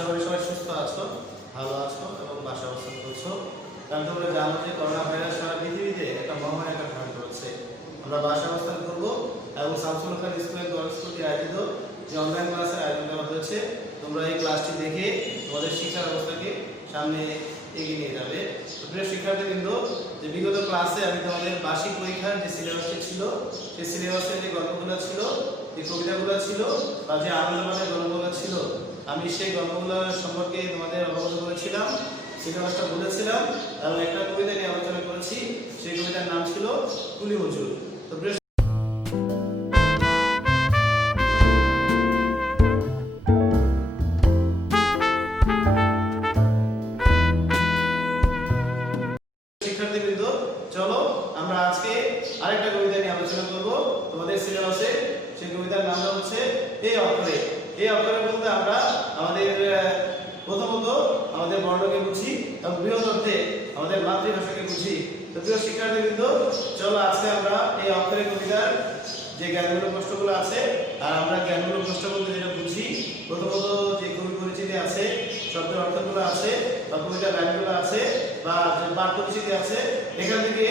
আশা করি সবাই সুস্থ আছো, ভালো আছো এবং বাসা অবস্থান করছো। কারণ তোমরা জানো যে করোনা ভাইরাস সারা পৃথিবীতে একটা মহামারী আকার ধারণ করেছে। আমরা বাসা অবস্থান করবো এবং শামসুল খান স্কুলের গণেশ কর্তৃক আয়োজিত যে অনলাইন ক্লাসের আয়োজন করা হয়েছে, তোমরা এই ক্লাসটি দেখে তোমাদের শিক্ষা ব্যবস্থাকে সামনে এগিয়ে নিয়ে যাবে। প্রিয় শিক্ষার্থীবৃন্দ, যে বিগত ক্লাসে আমি তোমাদের বার্ষিক পরীক্ষার যে সিলেবাসটি ছিল, সেই সিলেবাসের যে গল্পগুলো ছিল, যে কবিতাগুলো ছিল বা যে আনন্দবাদের গল্পগুলো ছিল, আমি সেই গল্পগুলো সম্পর্কে তোমাদের অবগত করেছিলাম, সিলেবাসটা বলেছিলাম এবং একটা কবিতা নিয়ে আলোচনা করেছি। সেই কবিতার নাম ছিল কুলি মজুর। তো শিক্ষার্থীবৃন্দ, চলো আমরা আজকে আরেকটা কবিতা নিয়ে আলোচনা করব তোমাদের সিলেবাসে। সেই কবিতার নাম হচ্ছে এই অক্ষরে। এই অক্ষরে বলতে আমরা আমাদের প্রথমত আমাদের বর্ণকে বুঝি এবং বৃহৎ অর্থে আমাদের মাতৃভাষাকে বুঝি। তো প্রিয় শিক্ষার্থীবৃন্দ, চলো আজকে আমরা এই অক্ষরের কবিতার যে জ্ঞানমূলক প্রশ্নগুলো আছে, আর আমরা জ্ঞানমূলক প্রশ্ন বলতে যেটা বুঝি, প্রথমত যে কবি পরিচিতি আছে, শব্দের অর্থগুলো আছে বা কবিতার লাইনগুলো আছে বা পাঠ পরিচিতি আছে, এখান থেকে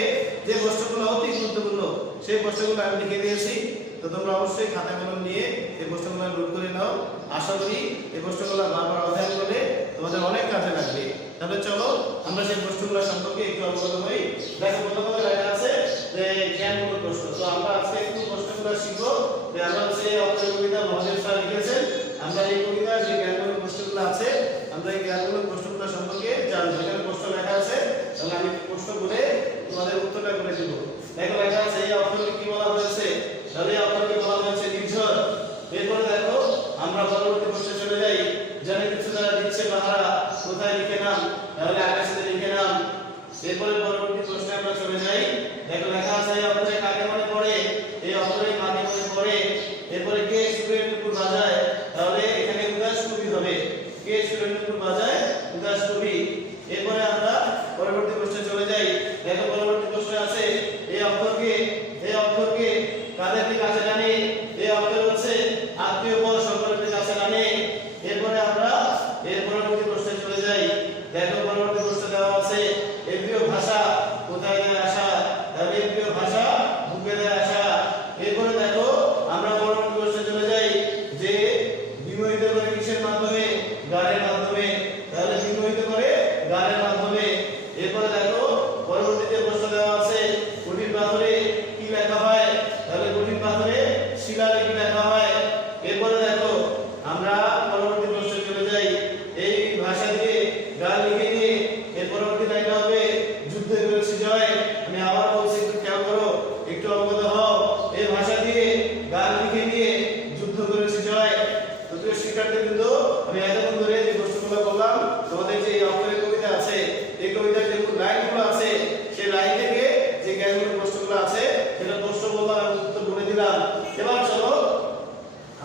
যে প্রশ্নগুলো অতি গুরুত্বপূর্ণ সেই প্রশ্নগুলো আমি লিখে দিয়েছি। তো তোমরা অবশ্যই খাতা কলম নিয়ে এই প্রশ্নগুলো নোট করে নাও। আশা করি এই প্রশ্নগুলো বারবার অধ্যয়ন করলে তোমাদের অনেক কাজে লাগবে। তাহলে চলো আমরা সেই প্রশ্নগুলো সম্পর্কে একটু অবগত হই। দেখো, প্রথমত লেখা আছে যে জ্ঞানমূলক প্রশ্ন। তো আমরা আজকে একটু প্রশ্নগুলো শিখবো। যে আমরা যে অক্ষরের কবিতা মহাদেব স্যার লিখেছেন, আমরা এই কবিতার যে জ্ঞানমূলক প্রশ্নগুলো আছে, আমরা এই জ্ঞানমূলক প্রশ্নগুলো সম্পর্কে জানবো। এখানে প্রশ্ন লেখা আছে এবং আমি প্রশ্ন বলে তোমাদের উত্তরটা করে দেব। দেখো লেখা আছে এই অক্ষরকে কি বলা হয়েছে, তাহলে এই অক্ষরকে বলা হয়েছে নির্ঝর। এরপরে দেখো আমরা পরবর্তী প্রশ্নে চলে যাই। জানে কিছু তারা দিচ্ছে পাহারা, কোথায় লিখে নাম, তাহলে আকাশে লিখে নাম। এরপরে পরবর্তী প্রশ্নে আমরা চলে যাই। দেখো লেখা আছে এই অক্ষরে কাকে মনে পড়ে, এই অক্ষরে মাকে মনে পড়ে। এরপরে কে সুরের টুকুর বাজায়, তাহলে এখানে উদাস কবি হবে। কে সুরের টুকুর বাজায়, উদাস কবি। এরপরে আমরা পরবর্তী প্রশ্নে চলে যাই। দেখো পরবর্তী প্রশ্ন আছে এই অক্ষরকে কাদের কাছে টানে, এই অক্ষর হচ্ছে আত্মীয় পদ সম্পর্কের কাছে টানে। এরপরে আমরা এর পরবর্তী প্রশ্নে চলে যাই। দেখো পরবর্তী প্রশ্ন দেওয়া আছে এপ্রিয় ভাষা কোথায় দেয় আশা, তাহলে এপ্রিয় ভাষা বুকে দেয় আশা। এরপরে দেখো আমরা পরবর্তী প্রশ্নে চলে যাই যে বিমোহিত করে কিসের মাধ্যমে, গানের মাধ্যমে, তাহলে বিমোহিত করে গানের মাধ্যমে। এরপরে দেখো পরবর্তীতে প্রশ্ন দেওয়া আছে কঠিন পাথরে কি লেখা হয়, তাহলে কঠিন পাথরে শিলালিপি লেখা হয়। এরপরে দেখো আমরা পরবর্তী প্রশ্নে চলে যাই। এই ভাষা দিয়ে গান লিখে নিয়ে এর পরবর্তী লাইনটা হবে যুদ্ধে করেছি জয়। আমি আবার বলছি, একটু খেয়াল করো, একটু অবগত হও। এই ভাষা দিয়ে গান লিখে নিয়ে যুদ্ধ করেছি জয়। তো প্রিয় শিক্ষার্থীবৃন্দ, আমি এতক্ষণ ধরে যে প্রশ্নগুলো বললাম, তোমাদের যে এই অক্ষরের কবিতা আছে, এই কবিতার যে লাইনগুলো আছে, সেই লাইন থেকে যে জ্ঞানমূলক প্রশ্নগুলো আছে সেটা প্রশ্ন বললাম এবং উত্তর বলে দিলাম। এবার চলো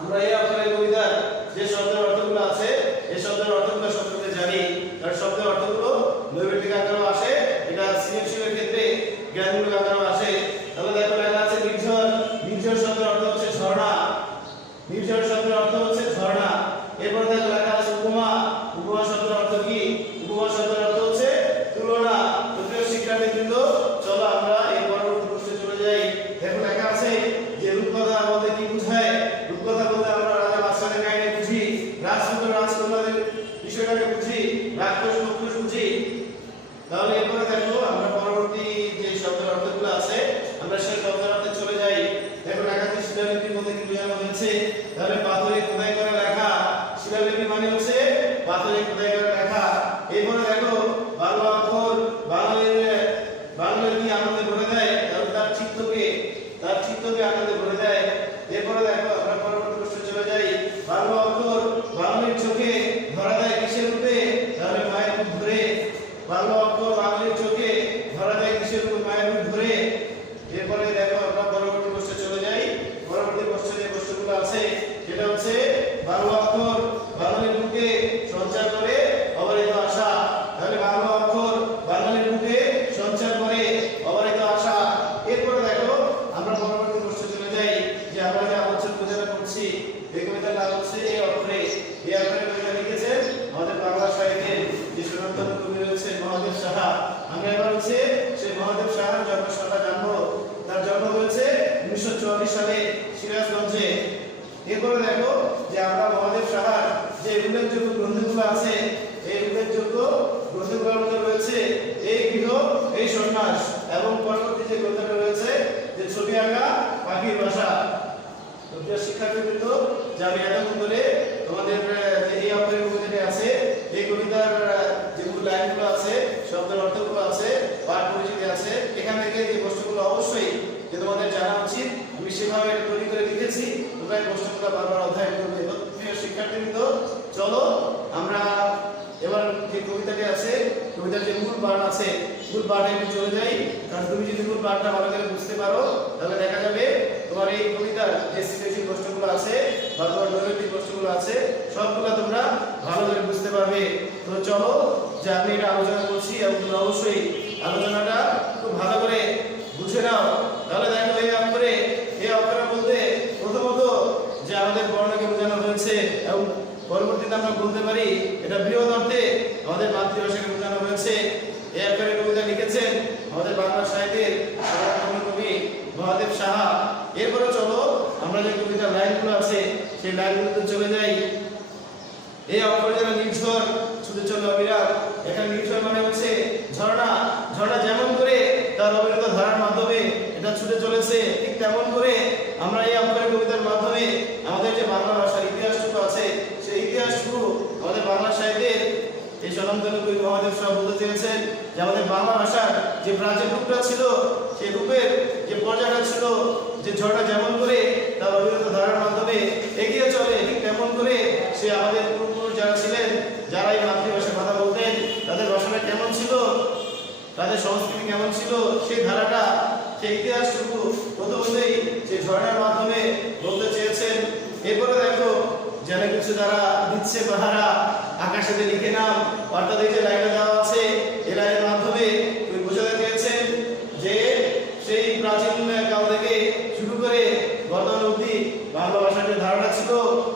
আমরা এই অক্ষরের কবিতার যে শব্দের অর্থগুলো আছে, এই শব্দের অর্থগুলো সম্পর্কে জানি। কারণ শব্দের অর্থগুলো নৈবেদিক আকারেও আসে, এটা সৃজনশীলের ক্ষেত্রে জ্ঞানমূলক আকারেও আসে। তাহলে দেখো লেখা আছে নির্ঝর। নির্ঝর শব্দের অর্থ হচ্ছে ঝর্ণা। নির্ঝর শব্দের অর্থ হচ্ছে ঝর্ণা। এরপর দেখো লেখা আছে উপমা। উপমা শব্দের অর্থ কি? উপমা শব্দের অর্থ হচ্ছে তুলনা। তো প্রিয় শিক্ষার্থীবৃন্দ, চলো আমরা এই পরবর্তী প্রশ্নে চলে যাই। দেখো লেখা আছে যে রূপকথা বলতে কি বোঝায়। রূপকথা বলতে আমরা রাজা বাদশাহের কাহিনী বুঝি, রাজপুত্র রাজকন্যাদের বিষয়টাকে বুঝি, রাক্ষস মুখ্য বুঝি। তাহলে এরপরে দেখো আমরা পরবর্তী যে শব্দের অর্থগুলো আছে, আমরা সেই শব্দের অর্থে চলে যাই। দেখো লেখা আছে শিলালিপি বলতে কি বোঝানো হয়েছে, তাহলে পাথরে খোদাই করা লেখা। শিলালিপি মানে হচ্ছে পাথরে খোদাই করা লেখা। এরপরে দেখো বাংলা অক্ষর বাংলার কি আনন্দে ভরে দেয়, তাহলে তার চিত্তকে আনন্দে ভরে দেয়। এরপরে দেখো আমরা পরবর্তী প্রশ্নে চলে যাই। বাংলা অক্ষর বাংলার চোখে ধরা দেয় কিসের রূপে, তাহলে মায়ের রূপ ধরে। বাংলা অক্ষর বাংলার চোখে ধরা দেয় কিসের রূপে, মায়ের রূপ ধরে। এরপরে দেখো আমরা পরবর্তী প্রশ্নে চলে যাই। পরবর্তী প্রশ্নে যে প্রশ্নগুলো আছে সেটা হচ্ছে বাংলা অক্ষর বাঙালির বুকে সঞ্চার করে অবারিত আশা, তাহলে বাংলা অক্ষর বাঙালির বুকে সঞ্চার করে অবারিত আশা। এরপরে দেখো আমরা পরবর্তী প্রশ্নে চলে যাই যে আমরা যে আলোচনা বোঝানো করছি, এই কবিতার নাম হচ্ছে এই অক্ষরে। এই অক্ষরে কবিতা লিখেছেন কবিতার যেগুলো লাইনগুলো আছে, শব্দের অর্থগুলো আছে, পাঠ পরিচিতি আছে, এখান থেকে যে প্রশ্নগুলো অবশ্যই যে তোমাদের জানা উচিত, আমি সেভাবে তৈরি করে লিখেছি। তোমরা এই প্রশ্নগুলো বারবার অধ্যয়ন করবে। প্রিয় শিক্ষার্থীবৃন্দ, চলো আমরা এবার যে কবিতাটি আছে, কবিতার যে মূল পাঠ আছে, মূল পাঠে একটু চলে যাই। কারণ তুমি যদি মূল পাঠটা ভালো করে বুঝতে পারো, তাহলে দেখা যাবে তোমার এই কবিতার যে সৃজনশীল প্রশ্নগুলো আছে বা তোমার নৈতিক প্রশ্নগুলো আছে, সবগুলো তোমরা ভালো করে বুঝতে পারবে। তো চলো যে আমি এটা আলোচনা করছি এবং তুমি অবশ্যই আলোচনাটা খুব ভালো করে বুঝে নাও। তাহলে দেখো এই অক্ষরে বলতে প্রথমত যে আমাদের বর্ণকে বোঝানো হয়েছে এবং পরবর্তীতে আমরা বলতে পারি এটা বৃহৎ অর্থে আমাদের মাতৃভাষাকে বোঝানো হয়েছে। এই অক্ষরে কবিতা লিখেছেন আমাদের বাংলা সাহিত্যের স্বনামধন্য কবি মহাদেব সাহা। এরপরে চলো আমরা যে কবিতার লাইনগুলো আছে সেই লাইনগুলোতে চলে যাই। এই অক্ষরে যেন নির্ঝর ছুটে চলে অবিরাম। এখানে নির্ঝর মানে হচ্ছে ঝর্ণা। ঝর্ণা যেমন করে তার অবিরত ধারার মাধ্যমে এটা ছুটে চলেছে, ঠিক তেমন করে আমরা এই অক্ষরের কবিতার মাধ্যমে আমাদের যে বাংলা ভাষার ইতিহাসটুকু আছে সেই ইতিহাসটুকু আমাদের বাংলা সাহিত্যের এই স্বনামধন্য কবি মহাদেব সাহা বলতে চেয়েছেন যে আমাদের বাংলা ভাষার যে প্রাচীন রূপটা ছিল, সেই রূপের যে পর্যায়টা ছিল, যে ঝর্ণা যেমন করে তার অবিরত ধারার মাধ্যমে এগিয়ে চলে, ঠিক তেমন করে সে আমাদের পূর্বপুরুষ যারা ছিলেন, যারা এই মাতৃভাষায় কথা বলতেন, তাদের ভাষাটা কেমন ছিল, তাদের সংস্কৃতি কেমন ছিল, সেই ধারাটা, সেই ইতিহাসটুকু প্রথমতেই যে ঝর্ণার মাধ্যমে বলতে চেয়েছেন। এরপরে দেখো যেন কিছু দ্বারা দিচ্ছে পাহারা আকাশেতে লিখে নাম। অর্থাৎ এই যে লাইনটা দেওয়া আছে, এই লাইনের মাধ্যমে তুমি বোঝাতে চেয়েছেন যে সেই প্রাচীন কাল থেকে শুরু করে বর্তমান অবধি বাংলা ভাষার যে ধারণা ছিল,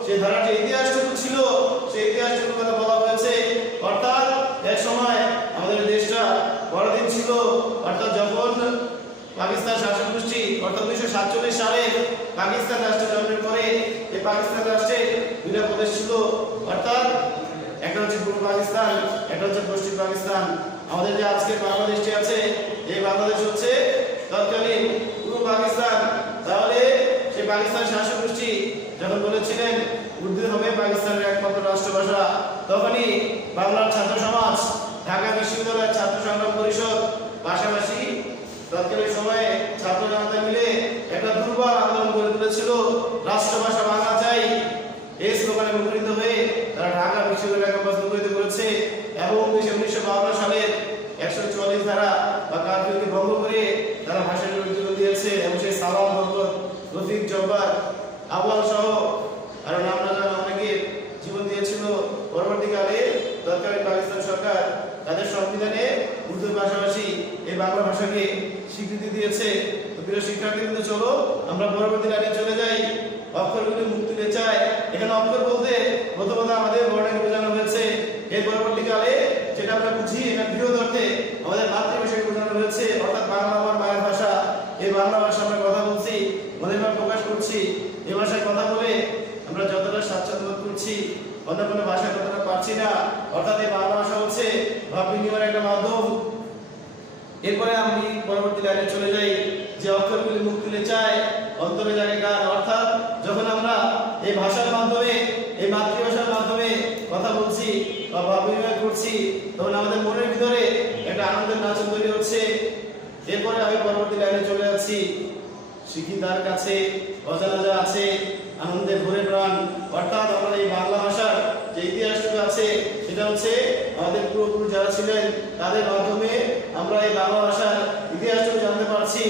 সেই ধারার যে ইতিহাসটুকু ছিল, সেই ইতিহাসটুকুর কথা বলা হয়েছে। অর্থাৎ এক সময় আমাদের দেশটা বড়দিন ছিল, অর্থাৎ যখন পাকিস্তান শাসক গোষ্ঠী অর্থাৎ 1947 সালে পাকিস্তান রাষ্ট্র জন্মের পরে এই পাকিস্তান রাষ্ট্রে দুইটা প্রদেশ ছিল। অর্থাৎ একটা হচ্ছে পূর্ব পাকিস্তান, একটা হচ্ছে পশ্চিম পাকিস্তান। আমাদের যে আজকে বাংলাদেশটি আছে, এই বাংলাদেশ হচ্ছে তৎকালীন পূর্ব পাকিস্তান। তাহলে সেই পাকিস্তান শাসক গোষ্ঠী যখন বলেছিলেন উর্দু হবে পাকিস্তানের একমাত্র রাষ্ট্রভাষা, তখনই বাংলার ছাত্র সমাজ, ঢাকা বিশ্ববিদ্যালয়ের ছাত্র সংগ্রাম পরিষদ, পাশাপাশি তৎকালীন সময়ে ছাত্র জনতা মিলে একটা দুর্বার আন্দোলন গড়ে তুলেছিল, রাষ্ট্রভাষা বাংলা চাই। এই স্লোগানে মুখরিত হয়ে তারা ঢাকা বিশ্ববিদ্যালয় ক্যাম্পাস মুখরিত করেছে এবং 1952 সালের 144 ধারা বা কারফিউকে ভঙ্গ করে তারা ভাষার জীবন দিয়েছে এবং সেই সালাম বরকত, রফিক জব্বার, আবুল সহ আরো নাম না জানা অনেকে জীবন দিয়েছিল। পরবর্তীকালে তৎকালীন পাকিস্তান সরকার তাদের সংবিধানে উর্দুর পাশাপাশি এই বাংলা ভাষাকে স্বীকৃতি দিয়েছে। তো প্রিয় শিক্ষার্থীবৃন্দ, চলো আমরা পরবর্তী লাইনে চলে যাই। অক্ষরগুলি মুখ তুলে চায়। এখানে অক্ষর বলতে প্রথমত আমাদের বর্ণকে বোঝানো হয়েছে। এর পরবর্তীকালে যেটা আমরা বুঝি, এটা বৃহৎ অর্থে আমাদের মাতৃভাষাকে বোঝানো হয়েছে। অর্থাৎ বাংলা আমার মায়ের ভাষা। এই বাংলা ভাষা আমরা কথা বলছি, মনের ভাব প্রকাশ করছি। এই ভাষায় কথা বলে আমরা যতটা স্বাচ্ছন্দ্য বোধ করছি, অন্য কোনো ভাষায় ততটা পারছি না। অর্থাৎ এই বাংলা ভাষা হচ্ছে ভাব বিনিময়ের একটা মাধ্যম। এরপরে আমি পরবর্তী লাইনে চলে যাই যে অক্ষরগুলি মুখ তুলে চায়, অন্তরে জাগে গান। অর্থাৎ যখন আমরা এই ভাষার মাধ্যমে, এই মাতৃভাষার মাধ্যমে কথা বলছি বা ভাব বিনিময় করছি, তখন আমাদের মনের ভিতরে একটা আনন্দের নাচন তৈরি হচ্ছে। এরপরে আমি পরবর্তী লাইনে চলে যাচ্ছি। শিক্ষিতার কাছে অজানা যা আছে আনন্দে ভরে প্রাণ। অর্থাৎ আমাদের এই বাংলা ভাষার যে ইতিহাসটুকু আছে, সেটা হচ্ছে আমাদের পূর্বপুরুষ যারা ছিলেন তাদের মাধ্যমে আমরা এই বাংলা ভাষার ইতিহাসটুকু জানতে পারছি।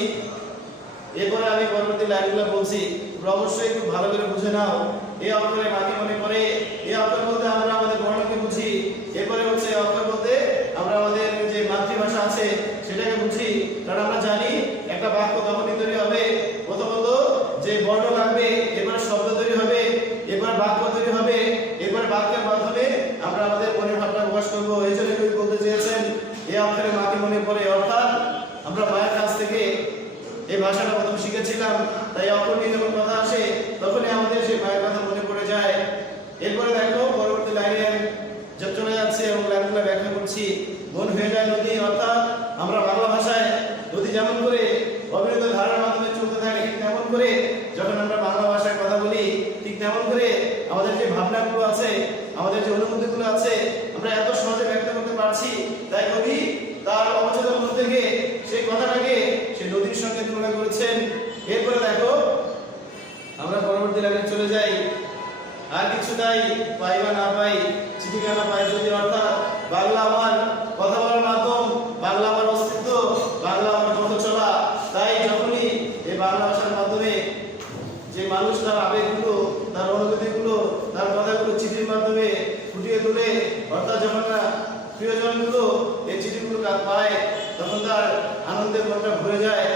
এরপরে আমি পরবর্তী লাইনগুলো বলছি, তোমরা অবশ্যই খুব ভালো করে বুঝে নাও। এই অক্ষরে মাটি মনে করে, এই অক্ষর বলতে আমরা আমাদের বর্ণকে বুঝি। এরপরে হচ্ছে অক্ষর বলতে আমরা আমাদের যে মাতৃভাষা আছে সেটাকে বুঝি। কারণ আমরা জানি একটা বাক্য তখনই তৈরি হবে, প্রথমত যে বর্ণ লাগবে, এরপরে শব্দ তৈরি হবে, এরপর বাক্য তৈরি হবে, এরপর বাক্যের মাধ্যমে আমরা আমাদের মনের ভাবনা প্রকাশ করবো। এই জন্য কবি বলতে চেয়েছেন এই অক্ষরে মাটি মনে পড়ে। অর্থাৎ আমরা মায়ের কাছ থেকে এই ভাষাটা প্রথম শিখেছিলাম, তাই অক্ষর নিয়ে যখন কথা আসে তখনই আমাদের সেই মায়ের কথা মনে পড়ে যায়। এরপরে দেখো পরবর্তী লাইনে চলে যাচ্ছে এবং লাইনগুলো ব্যাখ্যা করছি। মন হয়ে যায় নদী। অর্থাৎ আমরা বাংলা ভাষায় নদী যেমন করে অবিরত ধারার মাধ্যমে চলতে থাকে, ঠিক তেমন করে যখন আমরা বাংলা ভাষায় কথা বলি, ঠিক তেমন করে আমাদের যে ভাবনাগুলো আছে, আমাদের যে অনুভূতিগুলো আছে, আমরা এত পারছি, তাই কবি তার অবচেতন মন থেকে সেই কথাটাকে সে নদীর সঙ্গে তুলনা করেছেন। এরপরে দেখো আমরা পরবর্তী লাইনে চলে যাই। আর কিছু তাই পাই বা না পাই, চিঠিখানা পাই যদি, অর্থাৎ বাংলা আমার কথা বলার মাধ্যম, বাংলা আমার অস্তিত্ব, বাংলা আমার পথ চলা। তাই যখনই এই বাংলা ভাষার মাধ্যমে যে মানুষ তার আবেগগুলো, তার অনুভূতিগুলো, তার কথাগুলো চিঠির মাধ্যমে ফুটিয়ে তোলে, অর্থাৎ যখন না প্রিয়জনগুলো এই চিঠিগুলো পায় তখন তার আনন্দের মনটা ভরে যায়।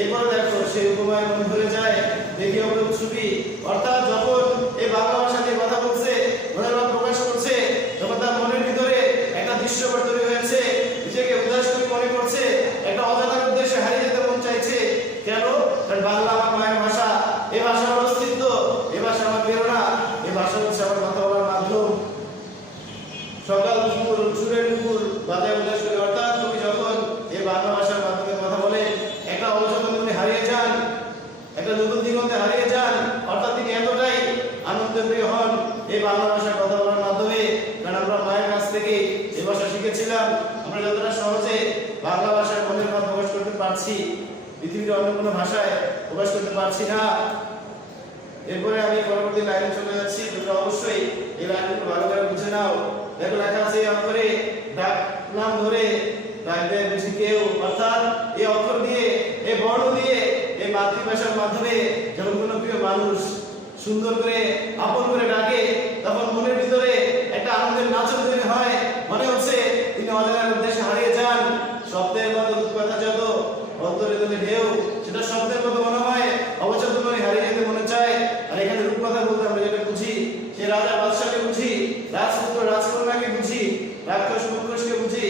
এরপরে দেখো সেই উপমায় মন ভরে যায় দেখি অপরূপ ছবি, অর্থাৎ যখন এই বাংলা ভাষা দিয়ে কথা বলছে, মনের ভাব প্রকাশ করছে, তখন তার মনের ভিতরে একটা দৃশ্যপট তৈরি হয়েছে, নিজেকে উদাস করে মনে করছে, একটা অজানার উদ্দেশ্যে হারিয়ে যেতে মন চাইছে। কেন? কারণ বাংলা আমার মায়ের ভাষা, এই ভাষা আমার অস্তিত্ব, এই ভাষা আমার প্রেরণা, এই ভাষা হচ্ছে আমার কথা বলার মাধ্যম। সকাল দুপুর সুরের দুপুর বাজায় উল্লাস করে, অর্থাৎ তুমি যখন এই বাংলা ভাষার মাধ্যমে কথা বলে একটা অবচেতন মনে হারিয়ে যান, একটা নতুন দিগন্তে হারিয়ে যান, অর্থাৎ তিনি এতটাই আনন্দপ্রিয় হন এই বাংলা ভাষায় কথা বলার মাধ্যমে। কারণ আমরা মায়ের কাছ থেকে এই ভাষা শিখেছিলাম, আমরা যতটা সহজে বাংলা ভাষায় মনের ভাব প্রকাশ করতে পারছি, পৃথিবীর অন্য কোনো ভাষায় প্রকাশ করতে পারছি না। এরপরে আমি পরবর্তী লাইনে চলে যাচ্ছি, তোমরা অবশ্যই এই লাইনগুলো ভালো করে বুঝে নাও। দেখো লেখা আছে এই অক্ষরে ডাক নাম ধরে ডাক দেয় বুঝি কেউ, অর্থাৎ এই অক্ষর দিয়ে, এই বর্ণ দিয়ে, এই মাতৃভাষার মাধ্যমে যখন কোনো প্রিয় মানুষ সুন্দর করে আপন করে ডাকে, তখন মনের ভিতরে একটা আনন্দের নাচন তৈরি হয়, মনে হচ্ছে তিনি অজানার উদ্দেশ্যে হারিয়ে যান। শব্দের মতো কথা যত অন্তরে তোলে ঢেউ, সেটা শব্দের মতো মনে হয়, অবচেতন মনে হারিয়ে যেতে মনে চায়। আর এখানে রূপকথা বলতে আমরা যেটা বুঝি, সে রাজা বাদশাকে বুঝি, রাজপুত্র রাজকন্যাকে বুঝি, রাক্ষস মুখোশকে বুঝি,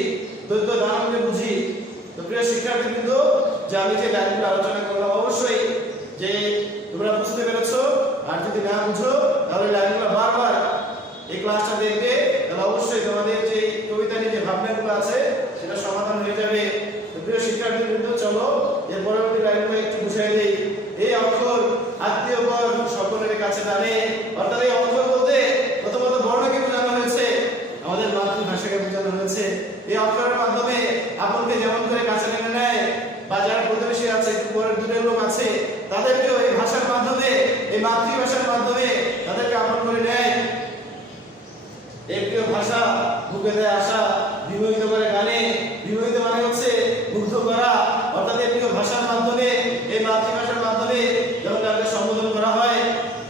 দৈত্য দানবকে বুঝি। তো প্রিয় শিক্ষার্থীবৃন্দ, যে আমি যে লাইনগুলো আলোচনা করলাম, অবশ্যই যে তোমরা বুঝতে পেরেছো। আর যদি না বুঝো তাহলে লাইনগুলো বারবার এই ক্লাসটা দেখবে, তাহলে অবশ্যই তোমাদের যে কবিতা নিয়ে যে ভাবনাগুলো আছে সেটা সমাধান হয়ে যাবে। প্রিয় শিক্ষার্থীবৃন্দ, চলো এর পরবর্তী লাইনগুলো একটু বুঝাই দেই। এই অক্ষর আত্মীয় বর্গ সকলের কাছে টানে, অর্থাৎ এই অক্ষর বলতে প্রথমত বর্ণকে বোঝানো হয়েছে, আমাদের মাতৃভাষাকে বোঝানো হয়েছে। এই অক্ষরের মাধ্যমে আপনকে যেমন করে কাছে টেনে নেয়, বা যারা প্রতিবেশী আছে, একটু পরের দূরের লোক আছে, তাদেরকেও এই ভাষার মাধ্যমে, এই মাতৃভাষার মাধ্যমে তাদেরকে আপন করে নেয়। এই প্রিয় ভাষা বুকে দেয় আশা, বিমোহিত করে গানে, বিমোহিত মানে হচ্ছে মুগ্ধ করা, অর্থাৎ এই প্রিয় ভাষার মাধ্যমে, এই মাতৃভাষার মাধ্যমে যখন তাকে সম্বোধন করা হয়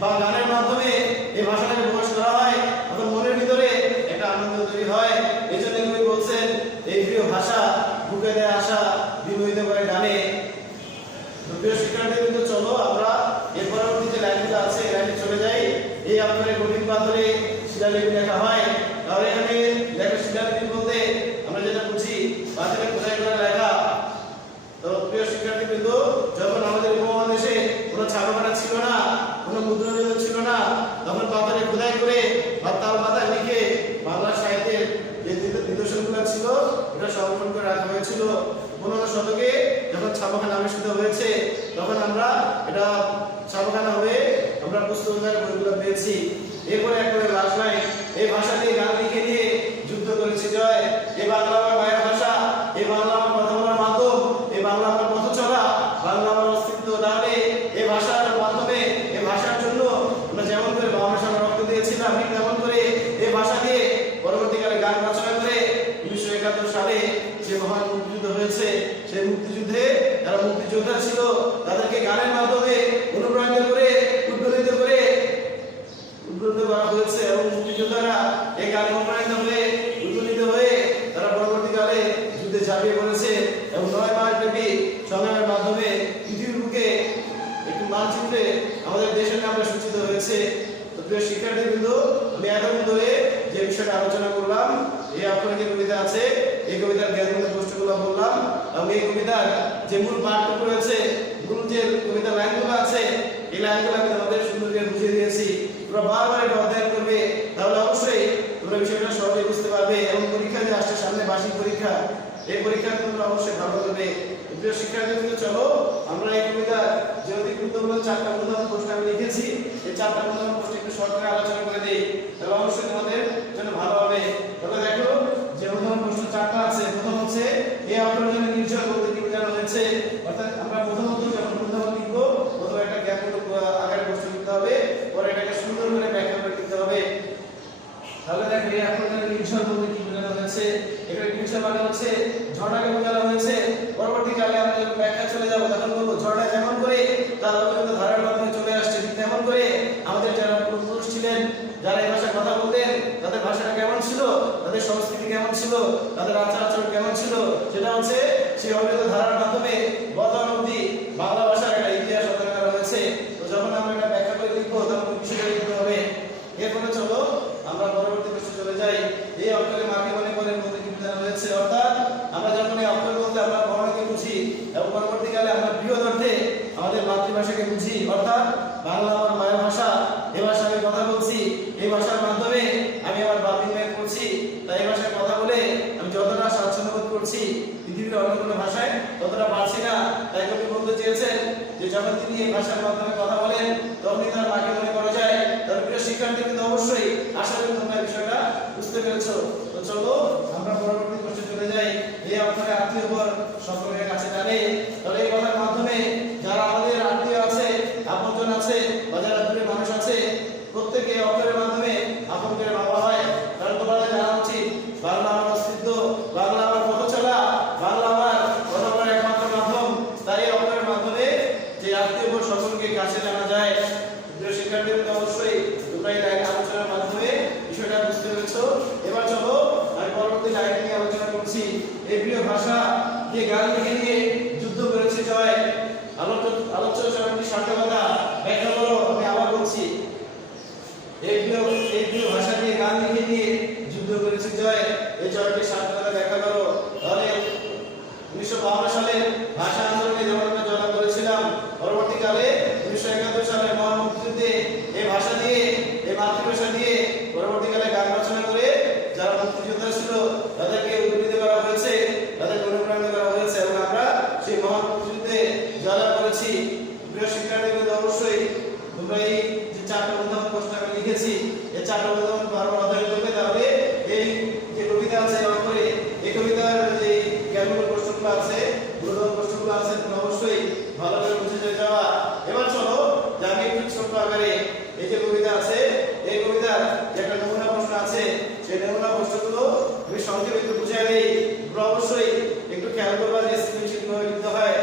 বা গানের মাধ্যমে এই ভাষাটাকে প্রকাশ করা হয়, তখন মনের ভিতরে একটা আনন্দ তৈরি হয়। এই জন্য কবি বলছেন এই প্রিয় ভাষা বুকে দেয় আশা, বিমোহিত করে গানে। প্রিয় শিক্ষার্থীবৃন্দ, চলো আমরা এর পরবর্তী যে লাইনগুলো আছে এই লাইনে চলে যাই। এই আপনাদের কঠিন পাথরে শিলালিপি লেখা হয়, তাহলে এখানে দেখো শিলালিপি বলতে আমরা যেটা বুঝি পাথরে খোদাই করা লেখা। তো প্রিয় শিক্ষার্থীবৃন্দ, যখন আমাদের উপমহাদেশে কোনো ছাপাখানা ছিল না, কোনো মুদ্রণযন্ত্র ছিল না, তখন পাথরে খোদাই করে বা তাল পাতায় লিখে বাংলা সাহিত্যের যে নিদর্শনগুলো ছিল এটা সংরক্ষণ করে রাখা হয়েছিল। 15 শতকে যখন ছাপাখানা আবিষ্কৃত হয়েছে, তখন আমরা এটা ছাপাখানা হয়ে আমরা পুস্তকাগারে বইগুলো পেয়েছি। এরপরে একবারে লাস্ট লাইন, এই ভাষা দিয়ে গান লিখে দিয়ে যুদ্ধ করেছি জয়, এই বাংলা আমার মায়ের ভাষা, এই বাংলা আমার কথা বলার মাধ্যম, এই বাংলা আমার পথ চলা, বাংলা আমার অস্তিত্ব। তাহলে এই ভাষার মাধ্যমে, এই ভাষার জন্য আমরা যেমন করে বাবা ভাষা রক্ত দিয়েছিলাম, ঠিক তেমন করে এই ভাষা দিয়ে পরবর্তীকালে গান রচনা করে 1971 সালে যে মহান মুক্তিযুদ্ধ হয়েছে, সেই মুক্তিযুদ্ধে যারা মুক্তিযোদ্ধা ছিল তাদেরকে গানের মাধ্যমে অনুপ্রাণিত করে উদ্বুদ্ধ করা হয়েছে, এবং মুক্তিযোদ্ধারা এই গানে অনুপ্রাণিত হয়ে উদ্বুদ্ধ হয়ে তারা পরবর্তীকালে যুদ্ধে ঝাঁপিয়ে পড়েছে, এবং 9 মাস ব্যাপী সংগ্রামের মাধ্যমে পৃথিবীর বুকে একটি মানচিত্রে আমাদের দেশের নামটা সূচিত হয়েছে। তো প্রিয় শিক্ষার্থীবৃন্দ, আমি এতক্ষণ ধরে যে বিষয়টা আলোচনা করলাম, এই অক্ষরে যে কবিতা আছে এই কবিতার জ্ঞানগত প্রশ্নগুলো বললাম, এবং এই কবিতার যে মূল পাঠটুকু রয়েছে, মূল যে কবিতার লাইনগুলো আছে এই লাইনগুলো আমি তোমাদের সুন্দর করে বুঝিয়ে দিয়েছি। তোমরা বারবার এটা অধ্যয়ন করবে, তাহলে অবশ্যই তোমরা বিষয়টা সহজে বুঝতে পারবে, এবং পরীক্ষা যে আসছে সামনে বার্ষিক পরীক্ষা, এই পরীক্ষা তোমরা অবশ্যই ভালো করবে। প্রিয় শিক্ষার্থীবৃন্দ, চলো আমরা এই কবিতার যে অতি গুরুত্বপূর্ণ 4টা প্রধান প্রশ্ন আমি লিখেছি, এই 4টা প্রধান প্রশ্ন একটু শর্ট করে আলোচনা করে দেই, তাহলে অবশ্যই তোমাদের জন্য ভালো হবে। তাহলে দেখো যে প্রথম প্রশ্ন 4 মানে হচ্ছে ঝর্ণাকে বোঝানো হয়েছে। পরবর্তীকালে আমরা যখন ব্যাখ্যা চলে যাব তখন বলবো ঝর্ণা যেমন করে তার অভিজ্ঞতা ধারার মাধ্যমে চলে আসছে, ঠিক তেমন করে আমাদের যারা পূর্বপুরুষ ছিলেন, যারা এই ভাষায় কথা বলতেন, তাদের ভাষাটা কেমন ছিল, তাদের সংস্কৃতি কেমন ছিল, তাদের আচার আচরণ কেমন ছিল, সেটা হচ্ছে সেই অভিজ্ঞতা ধারার মাধ্যমে বর্তমান অবধি বাংলা ভাষার একটা ইতিহাস অধ্যয়ন করা হয়েছে। তো যখন আমরা এটা ব্যাখ্যা করে লিখবো তখন বিষয়টা লিখতে হবে। এরপরে চলো আমরা পরবর্তী পৃষ্ঠে চলে যাই। এই অক্ষরে মাকে মনে করে বলতে কি বোঝানো হয়েছে, অর্থাৎ আমরা যখন এই অক্ষর বলতে আমরা বর্ণকে বুঝি এবং পরবর্তীকালে আমরা বৃহৎ অর্থে আমাদের মাতৃভাষাকে বুঝি, অর্থাৎ বাংলা আমার মায়ের ভাষা, এই ভাষায় আমি কথা বলছি, এই ভাষার মাধ্যমে আমি আমার বাপ বিনিময় করছি, তাই এই ভাষায় কথা বলে আমি যতটা স্বাচ্ছন্দ্য বোধ করছি পৃথিবীর অন্য কোনো ভাষায় ততটা পারছি না। তাই কবি বলতে চেয়েছেন যে যখন তিনি এই ভাষার মাধ্যমে কথা বলেন তখনই তার মাকে মনে করা যায়। তার প্রিয় শিক্ষার্থী কিন্তু অবশ্যই আশা করি তোমরা বিষয়টা বুঝতে পেরেছো। তো চলো আমরা পরবর্তী প্রশ্নে চলে যাই। এই অক্ষরে আত্মীয় পর সকলের কাছে টানে, তাহলে এই কথার মাধ্যমে যারা আমাদের আত্মীয় আছে, আপনজন আছে বা যারা দূরে মানুষ আছে, প্রত্যেকে অক্ষরের মাধ্যমে আপন করে ভাবা হয়। কারণ তোমাদের জানা উচিত বাংলা আমার অস্তিত্ব, বাংলা আমার পথ চলা, বাংলা আমার কথা বলার একমাত্র মাধ্যম। তাই অক্ষরের মাধ্যমে যে আত্মীয় সকলকে কাছে টানা যায়। প্রিয় শিক্ষার্থীদের অবশ্যই তোমরা এই লাইনে আলোচনার মাধ্যমে বিষয়টা বুঝতে পেরেছো। এবার চলো আমি পরবর্তী লাইনে নিয়ে আলোচনা করছি। এই প্রিয় ভাষা যে গান লিখে নিয়ে যুদ্ধ করেছে জয়, আলোচ্য চরণটি সার্থকতা ব্যাখ্যা করো। আমি আবার বলছি, এই প্রিয় ভাষা নিয়ে গান লিখে নিয়ে যুদ্ধ করেছে জয়, এই চরণটি সার্থকতা ব্যাখ্যা করো। তাহলে 1952 সালে ভাষা আন্দোলনে যেমন আমরা জয়লাভ করেছিলাম, পরবর্তীকালে 1971 সালে মহান মুক্তিযুদ্ধে এই ভাষা দিয়ে, এই মাতৃভাষা দিয়ে পরবর্তীকালে গান রচনা করে যারা মুক্তিযোদ্ধা ছিল তাদেরকে উদ্বুদ্ধ করা হয়েছে, তাদেরকে অনুপ্রাণিত করা হয়েছে এবং আমরা সেই মহান মুক্তিযুদ্ধে জয়লাভ করেছি। প্রিয় শিক্ষার্থীদের অবশ্যই তোমরা এই যে চারটা উদাহরণ প্রশ্ন আমি লিখেছি, এই চারটা উদাহরণ বারবার অধ্যয়ন করবে, তাহলে এই যে কবিতা আছে অক্ষরে, এই কবিতার যে জ্ঞানমূলক প্রশ্নগুলো আছে, গুরুত্বপূর্ণ প্রশ্নগুলো আছে, তোমরা অবশ্যই ভালো করে বুঝে যাওয়া। এবার চলো যে আমি একটু ছোট আকারে এই যে কবিতা আছে, এই কবিতার যে একটা নমুনা প্রশ্ন আছে, সেই নমুনা প্রশ্নগুলো আমি সংক্ষেপে একটু বুঝিয়ে দেই। তোমরা অবশ্যই একটু খেয়াল করবা যে সৃজনশীল কিভাবে লিখতে হয়।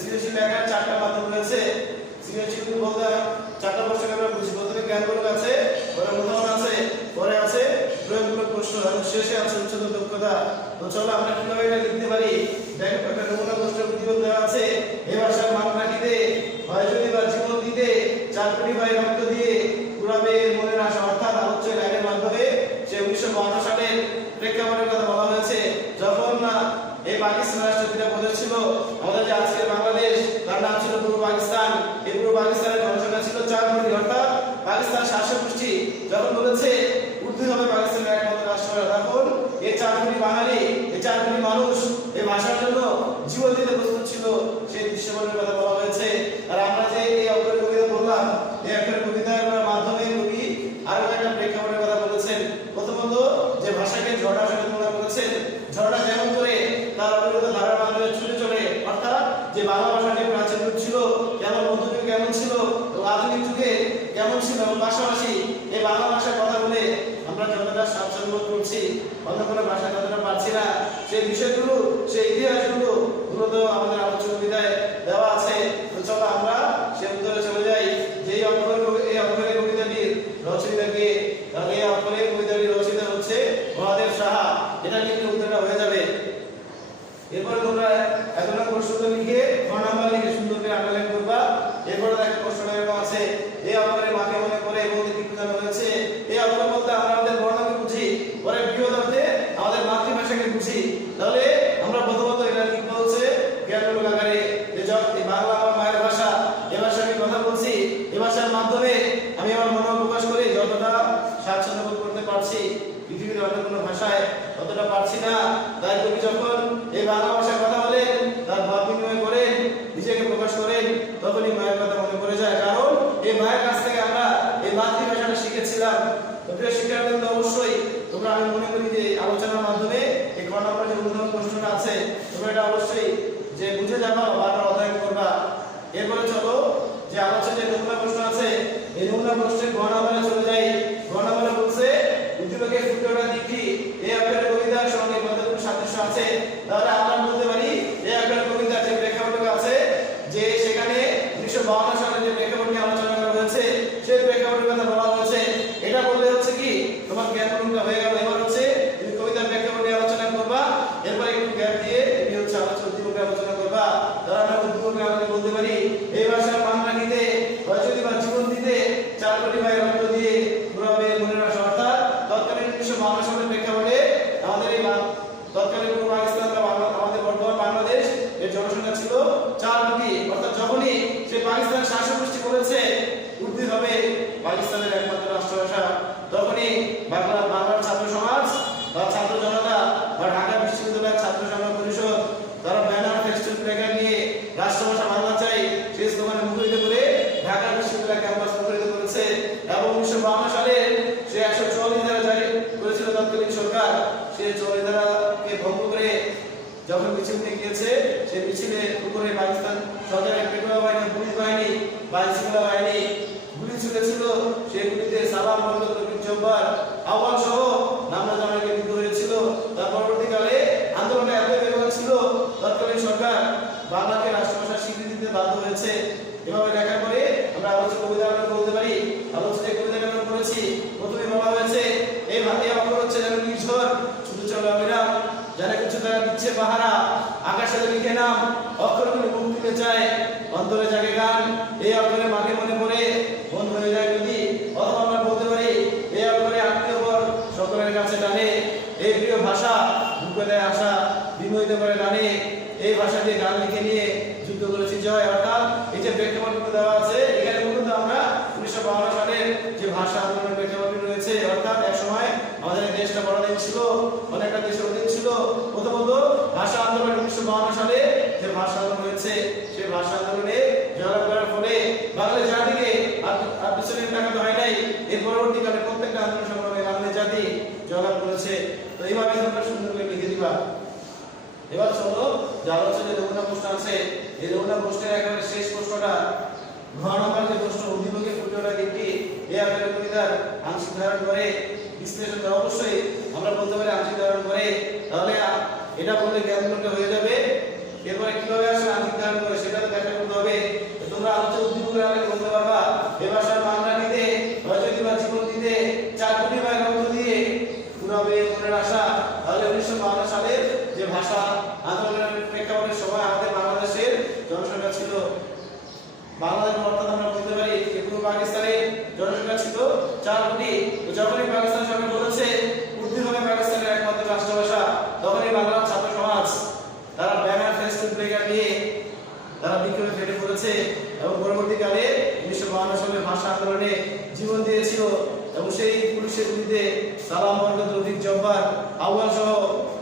সৃজনশীল লেখার চারটা মাধ্যম রয়েছে। সৃজনশীল বলতে চারটা প্রশ্ন আমরা বুঝি। প্রথমে জ্ঞানমূলক আছে, পরে উদাহরণ আছে, পরে আছে প্রয়োগমূলক প্রশ্ন এবং শেষে আছে উচ্চতর দক্ষতা। তো চলো আমরা কিভাবে এটা লিখতে পারি। দেখো একটা নমুনা প্রশ্ন উদ্দীপক দেওয়া আছে। এই ভাষার মান রাখিতে হয় যদি বা জীবন দিতে 4 কোটি ভাই রক্ত দিয়ে পুরাবে মনের আশা, অর্থাৎ আলোচ্য লাইনের মাধ্যমে সে 1952 সালের প্রেক্ষাপটের কথা বলা হয়েছে, যখন এই পাকিস্তান রাষ্ট্র যেটা বলেছিল আমাদের যে আজকের বাংলাদেশ, তার নাম ছিল পূর্ব পাকিস্তান। এই পূর্ব পাকিস্তানের জনসংখ্যা ছিল 4 কোটি, অর্থাৎ পাকিস্তান শাসক গোষ্ঠী যখন বলেছে উর্দু হবে পাকিস্তানের একমাত্র রাষ্ট্র, তখন এই 4 কোটি বাঙালি, এই 4 কোটি মানুষ এই ভাষার জন্য জীবন দিতে প্রস্তুত ছিল, সেই দৃশ্যমানের কথা বলা হয়েছে। আর আমরা যে এই অক্ষরের কবিতা বললাম, এই অক্ষরের কবিতার মাধ্যমে কবি আরো একটা প্রেক্ষাপটের কথা বলেছেন। প্রথমত যে ভাষাকে ঝর্ণার সাথে তুলনা করেছেন, ঝর্ণা যেমন করে তার অভিজ্ঞতা ধারার মাধ্যমে ছুটে চলে, অর্থাৎ যে বাংলা ভাষার যে প্রাচীন রূপ ছিল, কেমন মধ্যযুগে কেমন ছিল এবং আধুনিক যুগে কেমন ছিল, এবং পাশাপাশি এই বাংলা ভাষায় কথা বলে আমরা যতটা স্বাচ্ছন্দ্য বোধ করছি, অন্য কোনো ভাষায় ততটা পারছি না, সেই বিষয়গুলো, সেই ইতিহাসগুলো মূলত আমাদের আলোচনা বিধায় দেওয়া আছে। তো চলো আমরা সে উত্তরে চলে যাই যে এই অক্ষরের কবিতাটির রচয়িতা কে। তাহলে এই অক্ষরের কবিতাটির রচয়িতা হচ্ছে মহাদেব সাহা। এটা কিন্তু উত্তরটা হয়ে যাবে। এরপরে তোমরা এত নম্বর প্রশ্ন লিখে খ নাম্বার লিখে সুন্দর করে আন্ডারলাইন করবা। এরপরে দেখো প্রশ্নটা এরকম আছে, এই অক্ষরে মাকে মনে করে বলতে কি বোঝানো হয়েছে। এই অক্ষর বলতে আমরা আমাদের বর্ণকে বুঝি, পরে বৃহৎ অর্থে আমাদের মাতৃভাষাকে বুঝি। তাহলে আমরা প্রথমত এটা লিখবো হচ্ছে জ্ঞানমূলক আকারে, যে বাংলা আমার মায়ের ভাষা, এই ভাষায় আমি কথা বলছি, এই ভাষার মাধ্যমে আমি আমার মনোভাব প্রকাশ করি, যতটা স্বাচ্ছন্দ্য বোধ করতে পারছি পৃথিবীর অন্য কোনো ভাষায় ততটা পারছি না। তাই কবি যখন এই বাংলা ভাষায় কথা বলেন, তার ভাব বিনিময় করেন, নিজেকে প্রকাশ করেন, তখনই মায়ের কথা মনে পড়ে যায়, কারণ এই মায়ের কাছ থেকে আমরা এই মাতৃভাষাটা শিখেছিলাম। তো প্রিয় শিক্ষার্থীরা অবশ্যই তোমরা, আমি মনে করি যে আলোচনার মাধ্যমে এই ক নম্বর যে উদাহরণ প্রশ্নটা আছে তোমরা এটা অবশ্যই যে বুঝে যাবা, বারবার অধ্যয়ন করবা। এরপরে চলো যে আলোচনার যে নমুনা প্রশ্ন আছে, এই নমুনা প্রশ্নের গ নম্বরে চলে যাই। গ নম্বরে বলছে উদ্দীপকের ফুটে ওঠা দিকটি এই অক্ষরের কবিতার সঙ্গে কতটুকু সাদৃশ্য আছে। তাহলে আমরা বলতে পারি এই অক্ষরের কবিতার যে প্রেক্ষাপট আছে যে সেখানে 1952 সালে যে প্রেক্ষাপট নিয়ে আলোচনা করা হয়েছে সেই প্রেক্ষাপটের কথা বলা হয়েছে। এটা বললে হচ্ছে কি তোমার জ্ঞানমূলকটা হয়ে গেল। এবার হচ্ছে তুমি কবিতার প্রেক্ষাপট নিয়ে আলোচনা করবা, এরপর একটু গ্যাপ দিয়ে তুমি হচ্ছে উদ্দীপকে আলোচনা করবা। তাহলে আমরা উদ্দীপকে আমরা বলতে পারি এই ভাষার মান রাখিতে যদি বা জীবন দিতে 4 কোটি ভাই রক্ত দিয়ে পুরাবে মনের আশা। অর্থাৎ তৎকালীন 1952 সালের প্রেক্ষাপটে আমাদের এই তৎকালীন পূর্ব পাকিস্তান বা আমাদের বর্তমান বাংলাদেশ এর জনসংখ্যা ছিল 4 কোটি। অর্থাৎ যখনই সে পাকিস্তান শাসক গোষ্ঠী বলেছে উর্দু হবে পাকিস্তানের একমাত্র রাষ্ট্রভাষা, তখনই বাংলার ছাত্র সমাজ বা ছাত্র জনতা বা ঢাকা বিশ্ববিদ্যালয়ের ছাত্র সংগ্রাম পরিষদ তারা ব্যানার ফেস্টুন প্ল্যাকার্ড নিয়ে রাষ্ট্রভাষা বাংলা চাই সেই স্লোগানে মুখরিত করে ঢাকা বিশ্ববিদ্যালয় ক্যাম্পাস মুখরিত করেছে। এবং 1952 সালে সে 144 ধারা জারি করেছিল তৎকালীন সরকার। সেই 44 ধারাকে ভঙ্গ করে যখন মিছিল নিয়ে গিয়েছে সেই মিছিলের উপরে পাকিস্তান সরকারের পেটোয়া বাহিনী, পুলিশ বাহিনী বা আইনশৃঙ্খলা বাহিনী গুলি ছুড়েছিল। সেই গুলিতে সালাম বরকত, রফিক জব্বার, আওয়াল সহ নামনা জামাকে মৃত্যু হয়েছিল। তার পরবর্তীকালে আন্দোলনে এত বেগ ছিল তৎকালীন সরকার বাংলাকে রাষ্ট্রভাষা স্বীকৃতি দিতে বাধ্য হয়েছে। এভাবে দেখার পরে আমরা আলোচ্য কবিতা বলতে পারি। আলোচ্য কবিতা কেমন করেছি প্রথমে বলা হয়েছে এই অক্ষর হচ্ছে যেন নির্ঝর শুধু চলো অবিরাম, যারা কিছু তারা দিচ্ছে পাহারা, আকাশে লিখে নাম অক্ষরগুলো মুখ তুলে যায় অন্তরে জাগে গান, এই অক্ষরে মাকে মনে পড়ে মন হয়ে যায় নদী। অথবা আমরা বলতে পারি এই অক্ষরে আত্মীয় পর সকলের কাছে টানে, এই প্রিয় ভাষা বুকে দেয় আশা বিমোহিত করে গানে, এই ভাষা দিয়ে গান লিখে নিয়ে যুদ্ধ করেছি জয়। অর্থাৎ এই যে প্রেক্ষাপট দেওয়া আছে এখানে মূলত আমরা 1952 সালের যে ভাষা আন্দোলনের প্রেক্ষাপট রয়েছে। অর্থাৎ এক সময় আমাদের দেশটা পরাধীন ছিল, অনেকটা দেশের অধীন ছিল। প্রথমত ভাষা আন্দোলন 1952 সালে যে ভাষা আন্দোলন হয়েছে সেই ভাষা আন্দোলনে জয়লাভ করার ফলে বাংলা জাতিকে আর পিছনে টাকা হয় নাই। এর পরবর্তীকালে প্রত্যেকটা আন্দোলন সংগ্রামে বাংলা জাতি জয়লাভ করেছে। তো এইভাবে তোমরা সুন্দর করে লিখে দিবা। এবার চলো যা হচ্ছে যে নমুনা প্রশ্ন আছে এই নমুনা প্রশ্নের একেবারে শেষ প্রশ্নটা ঘ নম্বর যে প্রশ্ন উদ্দীপকে ফুটে ওঠা গীতটি এই আকারের কবিতার আংশিক ধারণ করে বিশ্লেষণ করে। অবশ্যই আমরা বলতে পারি আংশিক ধারণ করে, তাহলে এটা বললে জ্ঞানমূলক হয়ে যাবে। এরপরে কিভাবে আসলে আংশিক ধারণ করে সেটা তো ব্যাখ্যা করতে হবে। তোমরা আলোচ্য উদ্দীপকের আগে বলতে পারবা এই ভাষার মান রাখিতে যদি বা জীবন দিতে 4 কোটি ভাই রক্ত দিয়ে পুরাবে মনের আশা। তাহলে 1952 সালের যে ভাষা আন্দোলনের প্রেক্ষাপটের সময় আমাদের বাংলাদেশের জনসংখ্যা ছিল বাংলাদেশ অর্থাৎ আমরা বলতে পারি পূর্ব পাকিস্তানের জনসংখ্যা ছিল 4 কোটি। তো যখনই পাকিস্তান সরকার বলেছে উর্দু হবে পাকিস্তানের একমাত্র রাষ্ট্রভাষা তখনই বাংলার ছাত্র সমাজ তারা ব্যানার ফেস্টুন প্ল্যাকার্ড নিয়ে তারা বিক্ষোভে ফেটে পড়েছে এবং পরবর্তীকালে 1952 সালের ভাষা আন্দোলনে জীবন দিয়েছিল। এবং সেই পুলিশের বিরুদ্ধে সালাম বরকত, রফিক জব্বার, আউয়াল সহ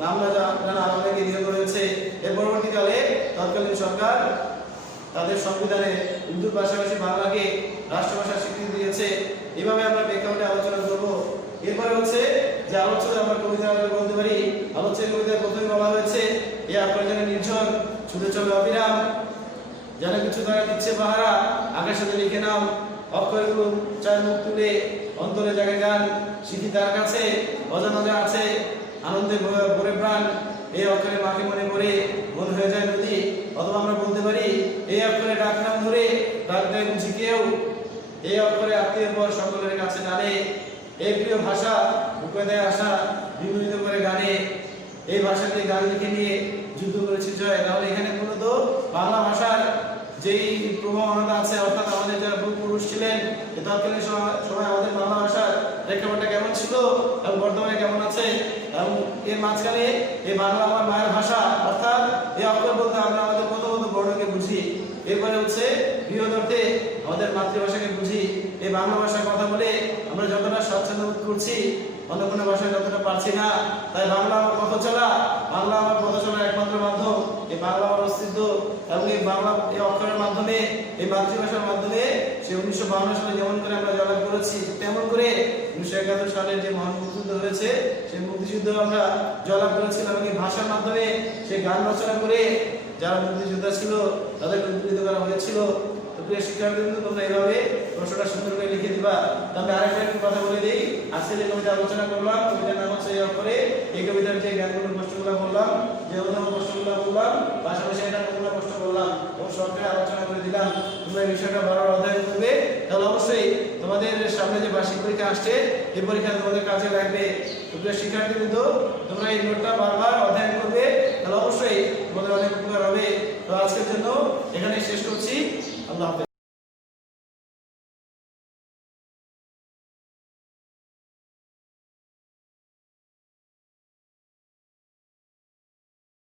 নামনা জানা অনেকে নিহত হয়েছে। এর পরবর্তীকালে তৎকালীন সরকার তাদের সংবিধানে উর্দুর পাশাপাশি বাংলাকে রাষ্ট্রভাষা স্বীকৃতি দিয়েছে। এইভাবে আমরা প্রেক্ষাপটে আলোচনা করব। এরপরে হচ্ছে যে আলোচ্য আমরা কবিতা বলতে পারি। আলোচ্যের কবিতায় প্রথমে বলা হয়েছে এই অক্ষর যেন নির্ঝর ছুটে চলে অবিরাম, যেন কিছু তারা দিচ্ছে পাহারা, আকাশে লিখে নাম অক্ষরগুলো চার মুখ তুলে অন্তরে জাগে গান, স্মৃতি তার কাছে অজানা আছে আনন্দে ভরে প্রাণ, এই অক্ষরে মাকে মনে পড়ে মন হয়ে যায় নদী। অথবা আমরা বলতে পারি এই অক্ষরে ডাক নাম ধরে ডাক দেয় বুঝি কেউ, এই অক্ষরে আত্মীয় পর সকলের কাছে টানে, এই প্রিয় ভাষা বুকে দেয় আশা বিমোহিত করে গানে, এই ভাষাকে গান লিখে নিয়ে যুদ্ধ করেছি জয়। তাহলে এখানে মূলত বাংলা ভাষার যেই প্রভাবনা আছে অর্থাৎ আমাদের যারা পূর্বপুরুষ ছিলেন তৎকালীন সময় আমাদের বাংলা ভাষার প্রেক্ষাপটটা কেমন ছিল এবং বর্তমানে কেমন আছে এবং এর মাঝখানে এই বাংলা আমার মায়ের ভাষা অর্থাৎ এই অক্ষর বলতে আমরা আমাদের প্রথমত বর্ণকে বুঝি, এরপরে হচ্ছে বৃহৎ অর্থে আমাদের মাতৃভাষাকে বুঝি। এই বাংলা ভাষায় কথা বলে আমরা যতটা স্বাচ্ছন্দ্য বোধ করছি অন্য কোনো ভাষায় যতটা পারছি না। তাই বাংলা আমার পথ চলা, বাংলা আমার পথ চলার একমাত্র মাধ্যম এই বাংলা আমার অস্তিত্ব এবং এই বাংলা এই অক্ষরের মাধ্যমে এই মাতৃভাষার মাধ্যমে সে 1952 সালে যেমন করে আমরা জয়লাভ করেছি তেমন করে 1971 সালের যে মহান মুক্তিযুদ্ধ হয়েছে সেই মুক্তিযুদ্ধ আমরা জয়লাভ করেছিলাম এবং এই ভাষার মাধ্যমে সেই গান রচনা করে যারা মুক্তিযোদ্ধা ছিল তাদের উদ্বুদ্ধ করা হয়েছিল। তো প্রিয় শিক্ষার্থীবৃন্দ তোমরা এইভাবে প্রশ্নটা সুন্দর করে লিখে দিবা। তবে আরেকটা একটু কথা বলে দিই, আজকে যে কবিতা আলোচনা করলাম কবিতার নাম হচ্ছে এই অক্ষরে, এই কবিতার যে জ্ঞানমূলক প্রশ্নগুলো বললাম যে অন্যান্য প্রশ্নগুলো বললাম, পাশাপাশি একটা নমুনা প্রশ্ন বললাম এবং সরকারে আলোচনা করে দিলাম। তোমরা এই বিষয়টা বারবার অধ্যয়ন করবে, তাহলে অবশ্যই তোমাদের সামনে যে বার্ষিক পরীক্ষা আসছে এই পরীক্ষা তোমাদের কাজে লাগবে। তোমরা শিক্ষার্থীবৃন্দ তোমরা এই নোটটা বারবার অধ্যয়ন করবে, তাহলে অবশ্যই তোমাদের অনেক উপকার হবে। তো আজকের জন্য এখানেই শেষ করছি। আল্লাহ হাফেজ।